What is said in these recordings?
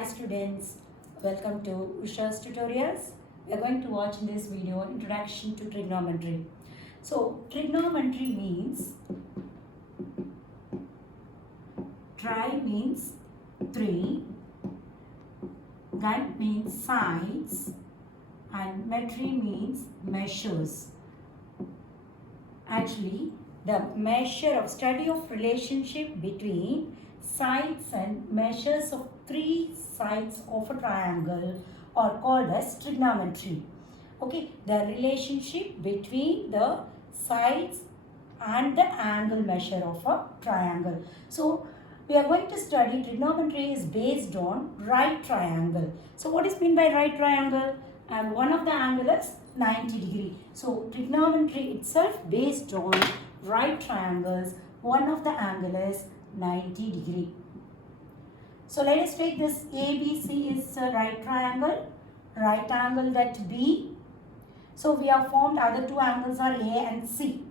Hi students, welcome to Usha's tutorials. We are going to watch in this video introduction to trigonometry. So trigonometry means tri means 3, gun means sides and metry means measures. Actually the measure of study of relationship between sides and measures of three sides of a triangle are called as trigonometry. Okay, the relationship between the sides and the angle measure of a triangle. So we are going to study trigonometry is based on right triangle. So what is meant by right triangle? And one of the angle is 90 degree. So trigonometry itself based on right triangles. One of the angle is 90 degree. So let us take this ABC is a right triangle. Right angle at B. So we have formed other two angles are A and C.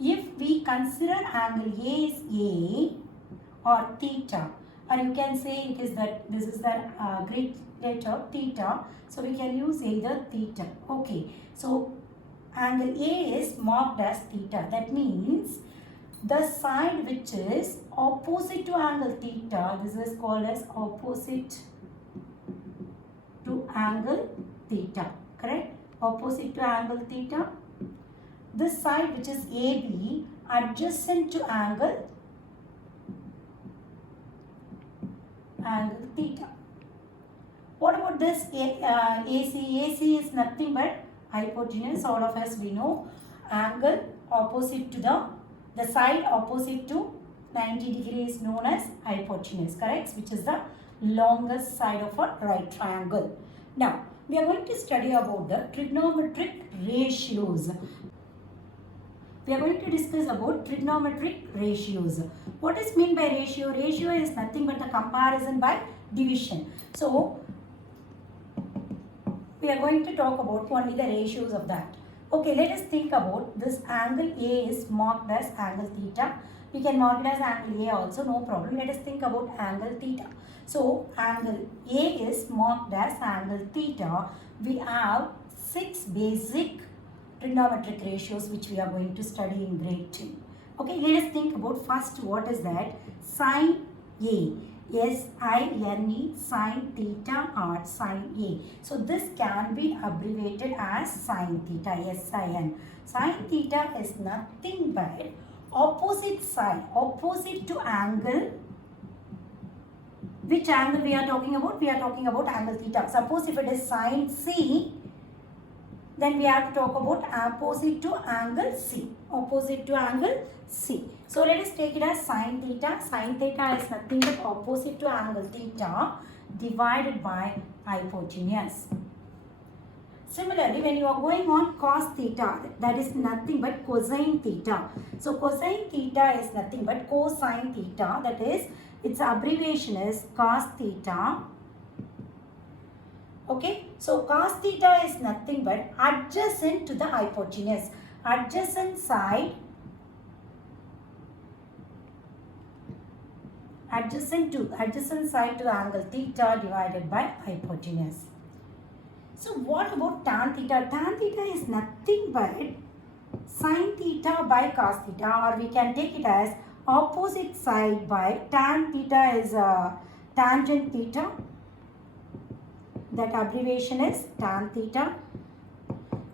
If we consider angle A is A or theta, or you can say it is that this is the Greek letter theta. So we can use either theta. Okay. So angle A is marked as theta. That means the side which is opposite to angle theta, this is called as opposite to angle theta, correct? Opposite to angle theta. This side which is AB adjacent to angle theta. What about this AC? AC is nothing but hypotenuse. All of us we know angle opposite to the side opposite to 90 degrees is known as hypotenuse, correct? Which is the longest side of a right triangle. Now, we are going to study about the trigonometric ratios. We are going to discuss about trigonometric ratios. What is meant by ratio? Ratio is nothing but the comparison by division. So, we are going to talk about only the ratios of that. Okay, let us think about this angle A is marked as angle theta. We can mark it as angle A also, no problem. Let us think about angle theta. So, angle A is marked as angle theta. We have 6 basic trigonometric ratios which we are going to study in grade 2. Okay, let us think about first what is that? Sine A. S-I-N-E, sine theta or sine A. So this can be abbreviated as sine theta, S-I-N. Sine theta is nothing but opposite side, opposite to angle. Which angle we are talking about? We are talking about angle theta. Suppose if it is sine C, then we have to talk about opposite to angle C. Opposite to angle C. So let us take it as sine theta. Sine theta is nothing but opposite to angle theta divided by hypotenuse. Similarly, when you are going on cos theta, that is nothing but cosine theta. So cosine theta is nothing but cosine theta. That is, its abbreviation is cos theta. Okay, so cos theta is nothing but adjacent to the hypotenuse. Adjacent side to angle theta divided by hypotenuse. So what about tan theta? Tan theta is nothing but sin theta by cos theta, or we can take it as opposite side by tan theta is tangent theta. That abbreviation is tan theta,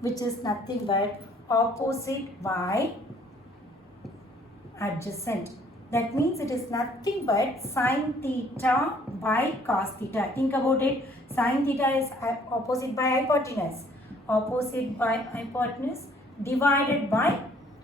which is nothing but opposite by adjacent. That means it is nothing but sin theta by cos theta. Think about it. Sin theta is opposite by hypotenuse. Opposite by hypotenuse divided by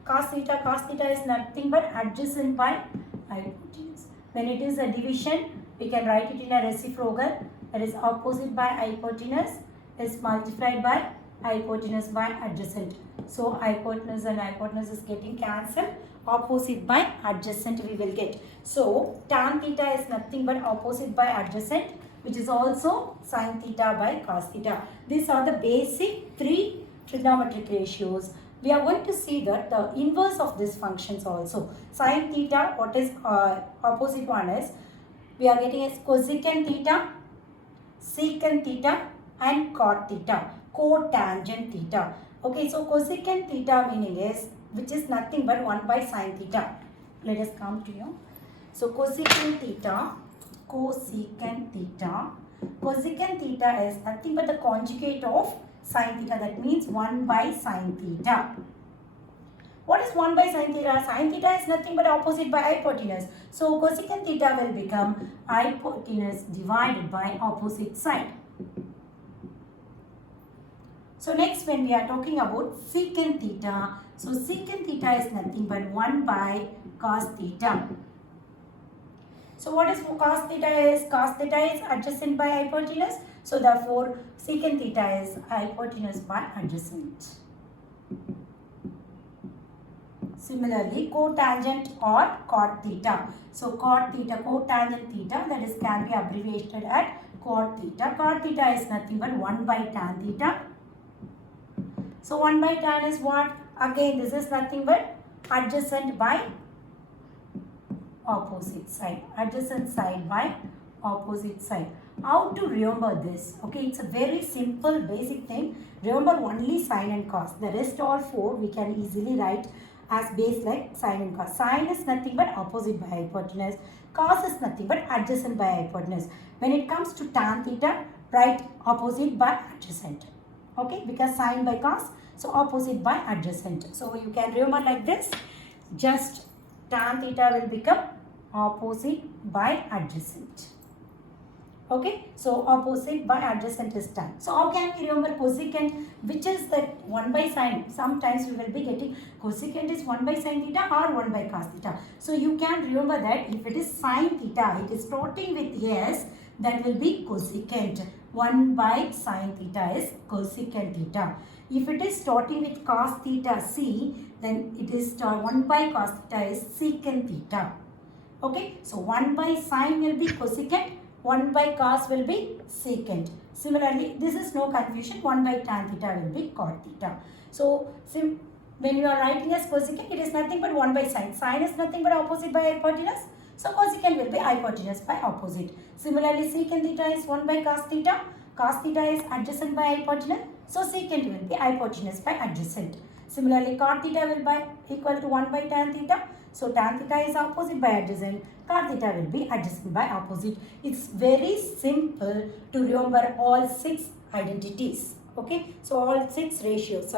cos theta. Cos theta is nothing but adjacent by hypotenuse. When it is a division, we can write it in a reciprocal. That is opposite by hypotenuse is multiplied by hypotenuse by adjacent. So hypotenuse and hypotenuse is getting cancelled. Opposite by adjacent we will get. So tan theta is nothing but opposite by adjacent, which is also sin theta by cos theta. These are the basic 3 trigonometric ratios. We are going to see that the inverse of these functions also. Sin theta, what is opposite one is, we are getting as cosecant theta. secant theta and cot theta, cotangent theta. Okay, so cosecant theta meaning is, which is nothing but 1 by sin theta. Let us come to you. So cosecant theta is nothing but the conjugate of sin theta. That means 1 by sin theta. What is 1 by sin theta? Sin theta is nothing but opposite by hypotenuse. So cosecant theta will become hypotenuse divided by opposite side. So next, when we are talking about secant theta, so secant theta is nothing but 1 by cos theta. So what is cos theta is? Cos theta is adjacent by hypotenuse. So therefore, secant theta is hypotenuse by adjacent. Similarly, cotangent or cot theta. So cot theta, cotangent theta, that is can be abbreviated at cot theta. Cot theta is nothing but 1 by tan theta. So 1 by tan is what? Again, this is nothing but adjacent by opposite side. Adjacent side by opposite side. How to remember this? Okay, it's a very simple basic thing. Remember only sine and cos. The rest all four we can easily write as base like sine and cos. Sine is nothing but opposite by hypotenuse. Cos is nothing but adjacent by hypotenuse. When it comes to tan theta, write opposite by adjacent. Okay, because sine by cos, so opposite by adjacent. So you can remember like this. Just tan theta will become opposite by adjacent. Okay, so opposite by adjacent is tan. So how can we remember cosecant, which is that 1 by sine? Sometimes we will be getting cosecant is 1 by sine theta or 1 by cos theta. So you can remember that if it is sine theta, it is starting with S, that will be cosecant. 1 by sine theta is cosecant theta. If it is starting with cos theta C, then it is 1 by cos theta is secant theta. Okay, so 1 by sine will be cosecant, 1 by cos will be secant. Similarly, this is no confusion, 1 by tan theta will be cot theta. So when you are writing as cosecant, it is nothing but 1 by sine. Sine is nothing but opposite by hypotenuse. So cosecant will be hypotenuse by opposite. Similarly, secant theta is 1 by cos theta. Cos theta is adjacent by hypotenuse. So secant will be hypotenuse by adjacent. Similarly, cot theta will be equal to 1 by tan theta. So tan theta is opposite by adjacent. Cot theta will be adjacent by opposite. It's very simple to remember all 6 identities. Okay, so all 6 ratios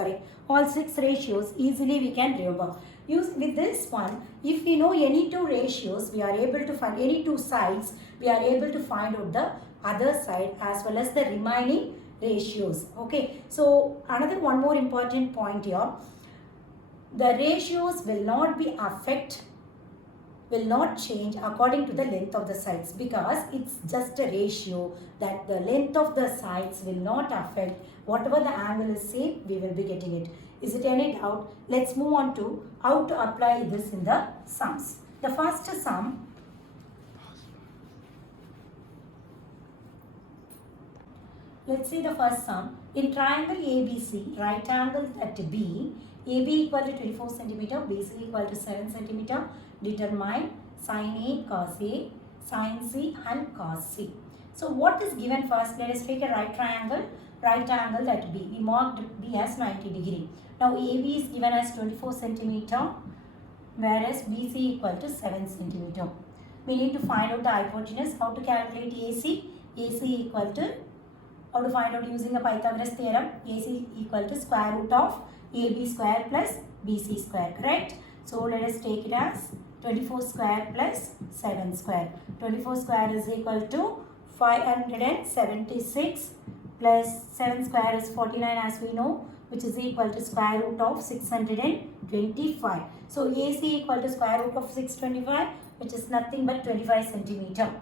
easily we can remember. With this one, if we know any 2 ratios, we are able to find any 2 sides, we are able to find out the other side as well as the remaining ratios. Okay, so another one more important point here, the ratios will not change according to the length of the sides, because it's just a ratio that the length of the sides will not affect whatever the angle is same, we will be getting it. Is it any doubt? Let's move on to how to apply this in the sums. The first sum, let's see the first sum. In triangle ABC, right angle at B, AB equal to 24 cm, BC equal to 7 cm, determine sin A, cos A, sin C and cos C. So what is given first? Let us take a right triangle at B. We marked B as 90 degree. Now AB is given as 24 cm, whereas BC equal to 7 cm. We need to find out the hypotenuse. How to calculate AC? AC equal to, how to find out using the Pythagoras theorem? AC equal to square root of AB square plus BC square, correct? So let us take it as 24 square plus 7 square. 24 square is equal to 576 plus 7 square is 49 as we know, which is equal to square root of 625. So AC equal to square root of 625, which is nothing but 25 centimeter.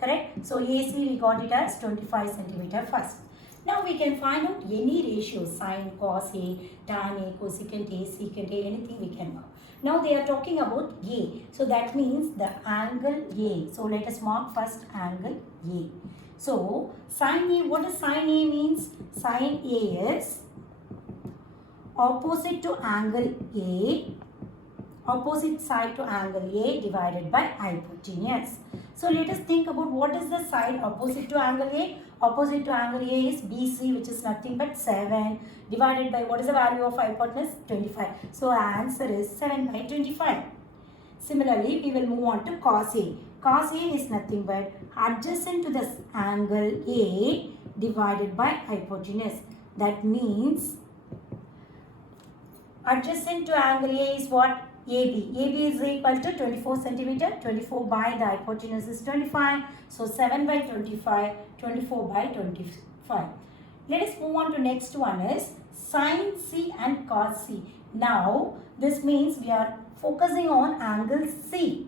Correct? So AC we got it as 25 centimeter first. Now we can find out any ratio, sine, cos A, tan A, cosecant A, secant A, anything we can mark. Now they are talking about A. So that means the angle A. So let us mark first angle A. So sine A, what does sine A means? Sine A is opposite to angle A, opposite side to angle A divided by hypotenuse. So let us think about what is the side opposite to angle A. Opposite to angle A is BC, which is nothing but 7 divided by what is the value of hypotenuse? 25. So our answer is 7 by 25. Similarly, we will move on to cos A. Cos A is nothing but adjacent to the angle A divided by hypotenuse. That means adjacent to angle A is what? AB. AB is equal to 24 centimeter. 24 by the hypotenuse is 25. So 7 by 25, 24 by 25. Let us move on to next one is sin C and cos C. Now this means we are focusing on angle C.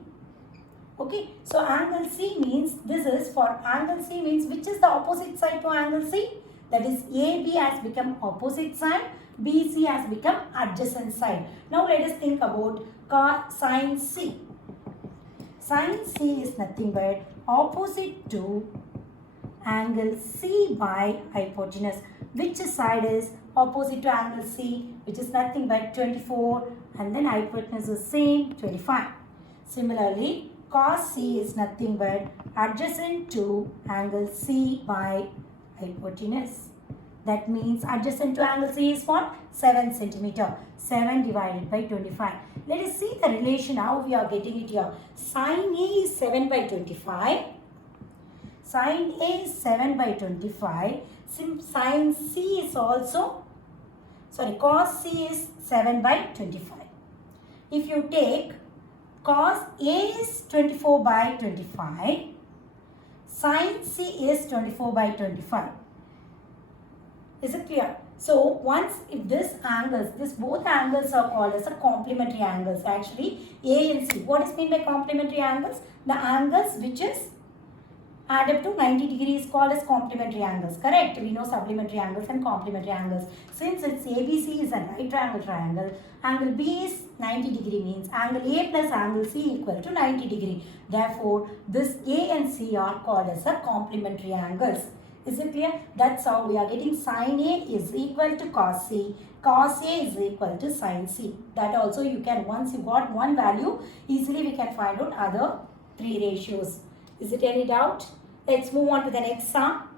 Okay, so angle C means, this is for angle C means which is the opposite side to angle C? That is AB has become opposite side, BC has become adjacent side. Now let us think about sin C. Sin C is nothing but opposite to angle C by hypotenuse. Which side is opposite to angle C? Which is nothing but 24, and then hypotenuse is same, 25. Similarly, cos C is nothing but adjacent to angle C by hypotenuse. That means adjacent to angle C is what? 7 centimeter. 7 divided by 25. Let us see the relation, how we are getting it here. Sin A is 7 by 25. Sin A is 7 by 25. Sin C is also, cos C is 7 by 25. If you take cos A is 24 by 25, sin C is 24 by 25. Is it clear? So once if this both angles are called as a complementary angles. Actually A and C. What is meant by complementary angles? The angles which is add up to 90 degrees is called as complementary angles. Correct? We know supplementary angles and complementary angles. Since it's ABC is a right triangle, angle B is 90 degree means angle A plus angle C equal to 90 degree. Therefore, this A and C are called as a complementary angles. Is it clear? That's how we are getting sin A is equal to cos C. Cos A is equal to sin C. That also you can, once you got one value, easily we can find out other three ratios. Is it any doubt? Let's move on to the next sum.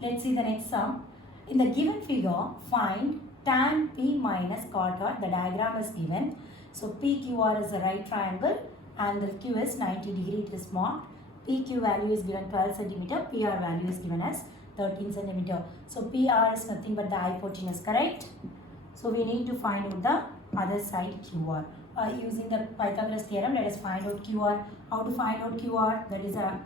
Let's see the next sum. In the given figure, find tan P minus cot R. The diagram is given. So PQR is a right triangle. Angle Q is 90 degree. It is marked. PQ value is given 12 centimeter. PR value is given as 13 centimeter. So PR is nothing but the hypotenuse, correct? So we need to find out the other side QR. Using the Pythagoras theorem, let us find out QR. How to find out QR? That is a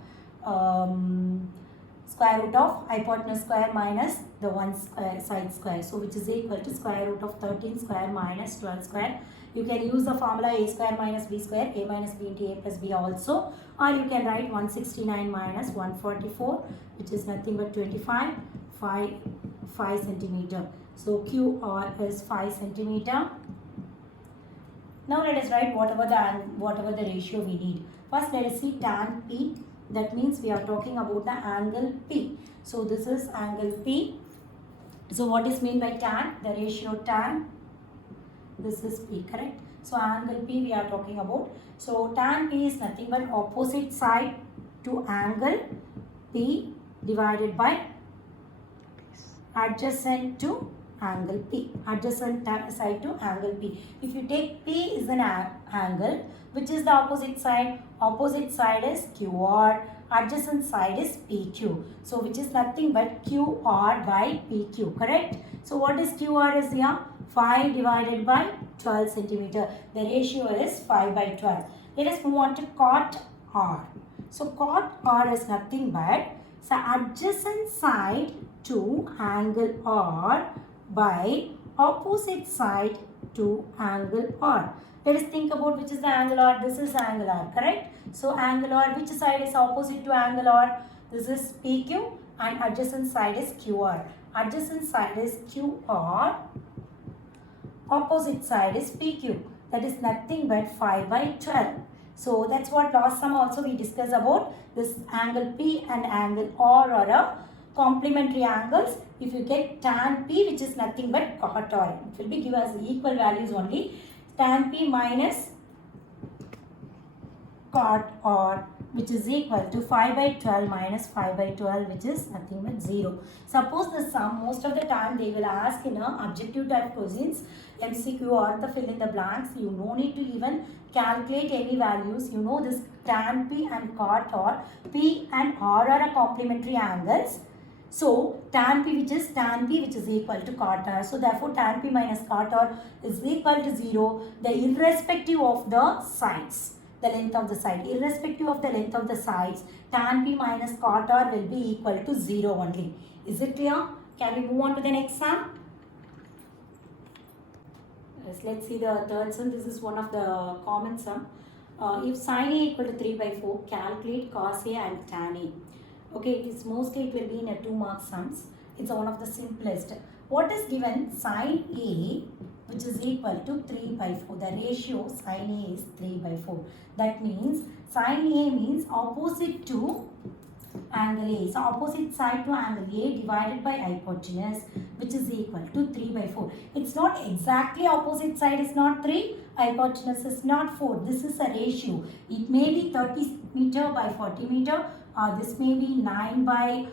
square root of hypotenuse square minus the one side square. So which is equal to square root of 13 square minus 12 square. You can use the formula a square minus b square, a minus b into a plus b also. Or you can write 169 minus 144, which is nothing but 25, 5 centimeter. So QR is 5 centimeter. Now let us write whatever the ratio we need. First let us see tan P. That means we are talking about the angle P. So this is angle P. So what is meant by tan? The ratio tan. This is P, correct? So angle P we are talking about. So tan P is nothing but opposite side to angle P divided by adjacent to angle P. Adjacent side to angle P. If you take P is an angle, which is the opposite side? Opposite side is QR. Adjacent side is PQ. So which is nothing but QR by PQ, correct? So what is QR is here? 5 divided by 12 centimeter. The ratio is 5 by 12. Let us move on to cot R. So cot R is nothing but adjacent side to angle R by opposite side to angle R. Let us think about which is the angle R. This is angle R, correct? So angle R, which side is opposite to angle R? This is PQ and adjacent side is QR. Adjacent side is QR. Opposite side is PQ. That is nothing but 5 by 12. So that's what last sum also we discussed about. This angle P and angle R are a complementary angles. If you get tan P, which is nothing but cot R, it will be given as equal values only. Tan P minus cot or which is equal to 5 by 12 minus 5 by 12, which is nothing but 0. Suppose the sum, most of the time they will ask in a objective type questions, MCQ or the fill in the blanks, you no need to even calculate any values. You know this tan P and cot or P and R are a complementary angles. So tan P which is equal to cot R. So therefore tan P minus cot R is equal to 0, the irrespective of the sides, the length of the side. Irrespective of the length of the sides, tan P minus cot R will be equal to 0 only. Is it clear? Can we move on to the next sum? Yes, let's see the third sum. This is one of the common sum. If sin A equal to 3 by 4, calculate cos A and tan A. Okay, it is mostly it will be in a 2 mark sums. It's one of the simplest. What is given? Sin A which is equal to 3 by 4. The ratio sin A is 3 by 4. That means sin A means opposite to angle A. So opposite side to angle A divided by hypotenuse, which is equal to 3 by 4. It's not exactly opposite side is not 3, hypotenuse is not 4. This is a ratio. It may be 30 meter by 40 meter. This may be 9 by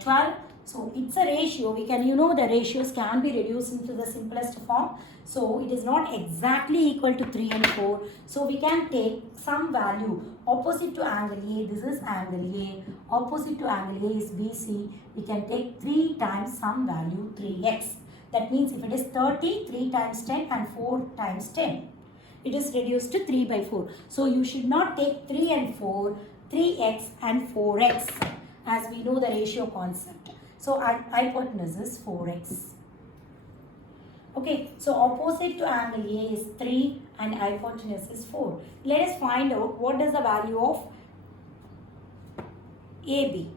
12. So it's a ratio. We can, the ratios can be reduced into the simplest form. So it is not exactly equal to 3 and 4. So we can take some value opposite to angle A. This is angle A. Opposite to angle A is BC. We can take 3 times some value 3x. That means if it is 30, 3 times 10 and 4 times 10. It is reduced to 3 by 4. So you should not take 3 and 4, 3x and 4x, as we know the ratio concept. So hypotenuse is 4x. Okay, so opposite to angle A is 3 and hypotenuse is 4. Let us find out what is the value of AB.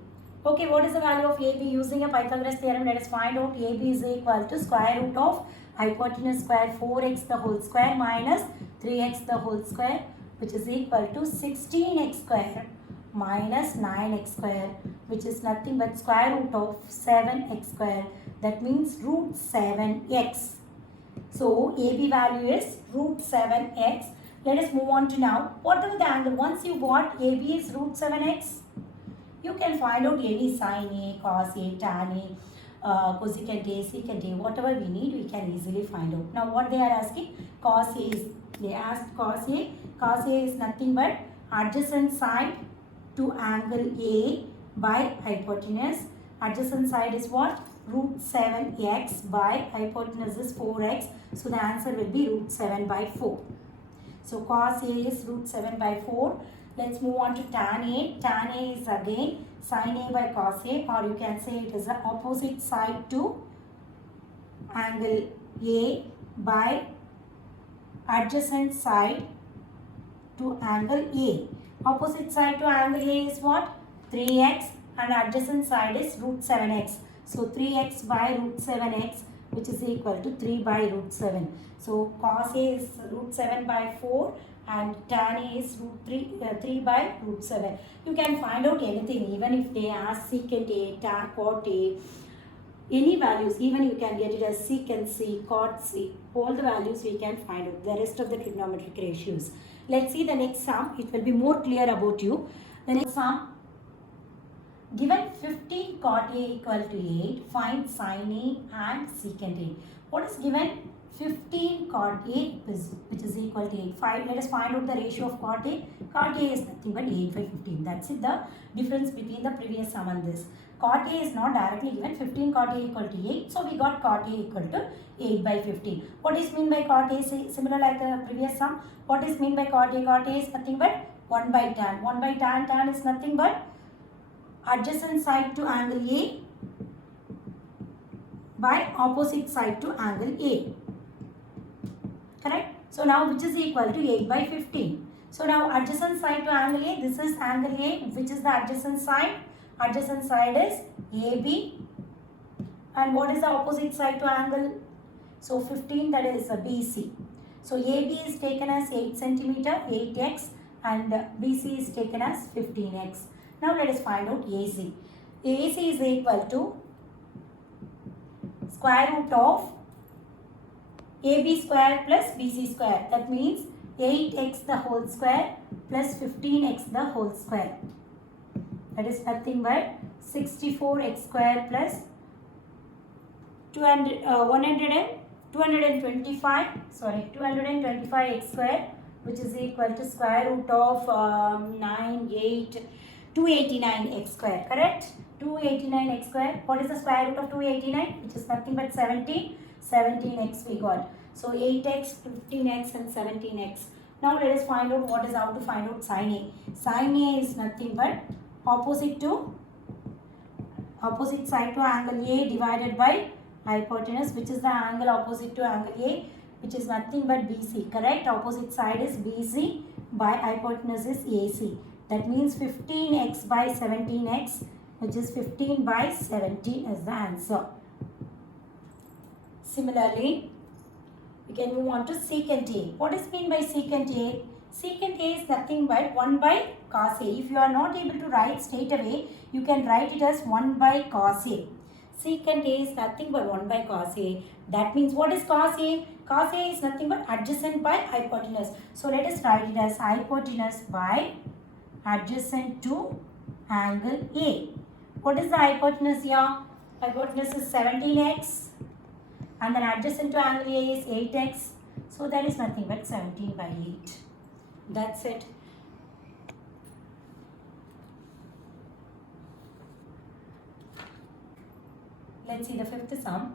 Okay, what is the value of AB using a Pythagoras theorem? Let us find out. AB is equal to square root of hypotenuse square 4x the whole square minus 3x the whole square, which is equal to 16x square minus 9x square, which is nothing but square root of 7x square. That means root 7x. So AB value is root 7x. Let us move on to now. Whatever the angle, once you got AB is root 7x, you can find out any sin A, cos A, tan A, cosecant A, secant A, whatever we need, we can easily find out. Now what they are asking, cos A is, they asked cos A. Cos A is nothing but adjacent side to angle A by hypotenuse. Adjacent side is what? Root 7x by hypotenuse is 4x. So the answer will be root 7 by 4. So cos A is root 7 by 4. Let's move on to tan A. Tan A is again sin A by cos A, or you can say it is the opposite side to angle A by adjacent side to angle A. Opposite side to angle A is what? 3x and adjacent side is root 7x. So 3x by root 7x, which is equal to 3 by root 7. So cos A is root 7 by 4 and tan A is root 3 by root 7. You can find out anything, even if they ask secant A, tan, cot A, any values, even you can get it as secant C, cot C, all the values we can find out, the rest of the trigonometric ratios. Let's see the next sum, it will be more clear about you. The next sum, given 15 cot A equal to 8, find sin A and secant A. What is given? 15 cot A which is equal to 8. Let us find out the ratio of cot A. Cot A is nothing but 8 by 15. That's it, the difference between the previous sum and this. Cot A is not directly given. 15 cot A equal to 8. So we got cot A equal to 8 by 15. What is mean by cot A? Similar like the previous sum. What is mean by cot A? Cot A is nothing but 1 by tan. 1 by tan. Tan is nothing but adjacent side to angle A by opposite side to angle A. Correct? So now which is equal to 8 by 15. So now adjacent side to angle A, this is angle A, which is the adjacent side. Adjacent side is AB. And what is the opposite side to angle? So 15, that is BC. So AB is taken as 8 centimeter, 8x, and BC is taken as 15x. Now let us find out AC. AC is equal to square root of AB square plus BC square. That means 8x the whole square plus 15x the whole square. That is nothing but 64x square plus 225x square, which is equal to square root of 289x square, correct? 289x square. What is the square root of 289? Which is nothing but 17x we got. So 8x, 15x and 17x. Now let us find out what is how to find out sin A. Sin A is nothing but opposite side to angle A divided by hypotenuse, which is the angle opposite to angle A, which is nothing but BC, correct? Opposite side is BC by hypotenuse is AC. That means 15x by 17x, which is 15 by 17 is the answer. Similarly, we can move on to secant A. What is mean by secant A? Secant A is nothing but 1 by cos A. If you are not able to write straight away, you can write it as 1 by cos A. Secant A is nothing but 1 by cos A. That means what is cos A? Cos A is nothing but adjacent by hypotenuse. So let us write it as hypotenuse by adjacent to angle A. What is the hypotenuse here? Hypotenuse is 17x and then adjacent to angle A is 8x. So that is nothing but 17 by 8. That's it. Let's see the fifth sum.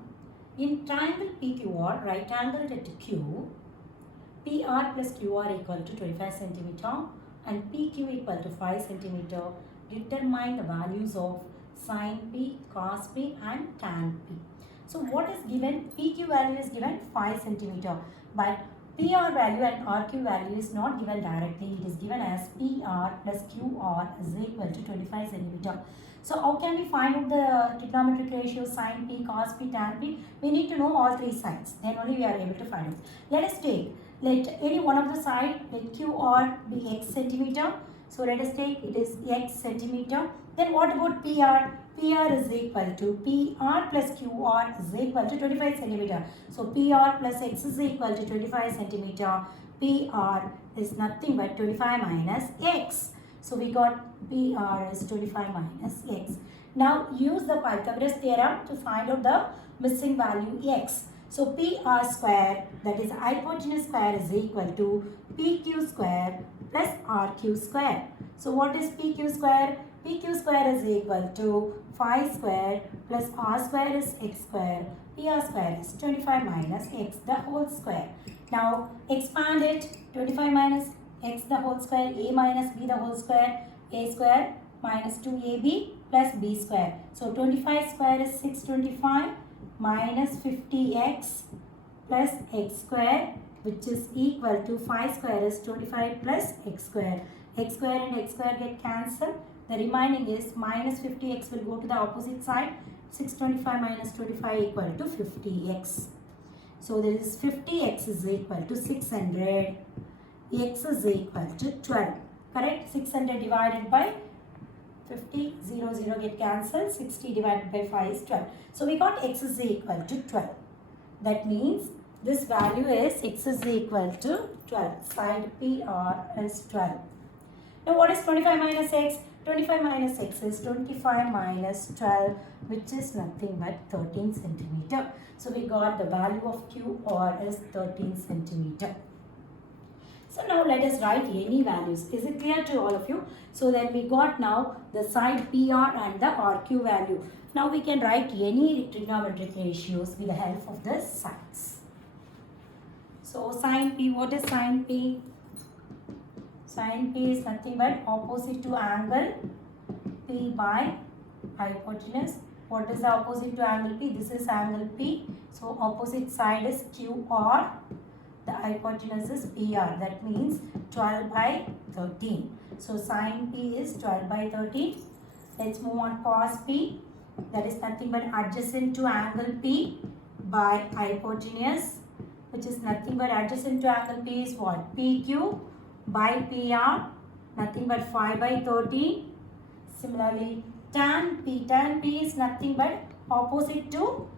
In triangle PQR, right angled at Q, PR plus QR equal to 25 cm and PQ equal to 5 cm. Determine the values of sin P, cos P and tan P. So what is given? PQ value is given 5 cm, but PR value and RQ value is not given directly. It is given as PR plus QR is equal to 25 cm. So how can we find out the trigonometric ratio sin P, cos P, tan P? We need to know all three sides. Then only we are able to find it. Let us take, let any one of the side, let QR be x centimeter. So let us take it is x centimeter. Then what about PR? PR is equal to PR plus QR is equal to 25 centimeter. So PR plus x is equal to 25 centimeter. PR is nothing but 25 minus x. So we got PR is 25 minus x. Now use the Pythagoras theorem to find out the missing value x. So PR square, that is hypotenuse square, is equal to PQ square plus RQ square. So what is PQ square? PQ square is equal to 5 square plus R square is x square. PR square is 25 minus x the whole square. Now expand it. 25 minus x the whole square, a minus b the whole square, a square minus 2ab plus b square. So 25 square is 625 minus 50x plus x square, which is equal to 5 square is 25 plus x square. X square and x square get cancelled. The remaining is minus 50x will go to the opposite side. 625 minus 25 equal to 50x. So there is 50x is equal to 600. X is equal to 12. Correct? 600 divided by 50, 0, 0 get cancelled. 60 divided by 5 is 12. So we got x is equal to 12. That means this value is x is equal to 12. Side PR is 12. Now what is 25 minus x? 25 minus x is 25 minus 12, which is nothing but 13 centimeter. So we got the value of QR is 13 centimeter. So now let us write any values. Is it clear to all of you? So then we got now the side PR and the RQ value. Now we can write any trigonometric ratios with the help of the sides. So sin P, what is sin P? Sin P is nothing but opposite to angle P by hypotenuse. What is the opposite to angle P? This is angle P. So opposite side is QR. The hypotenuse is PR. That means 12 by 13. So sin P is 12 by 13. Let's move on cos P. That is nothing but adjacent to angle P by hypotenuse, which is nothing but adjacent to angle P is what? PQ by PR, nothing but 5 by 13. Similarly, tan P is nothing but opposite to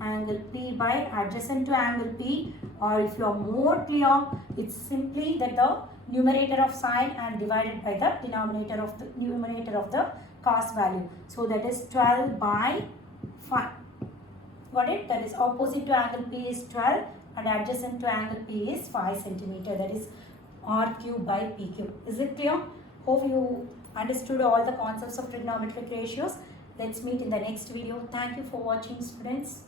angle P by adjacent to angle P, or if you are more clear, it's simply that the numerator of sine and divided by the denominator of the numerator of the cos value. So that is 12 by 5. Got it? That is opposite to angle P is 12 and adjacent to angle P is 5 centimeter. That is R cube by P cube. Is it clear? Hope you understood all the concepts of trigonometric ratios. Let's meet in the next video. Thank you for watching, students.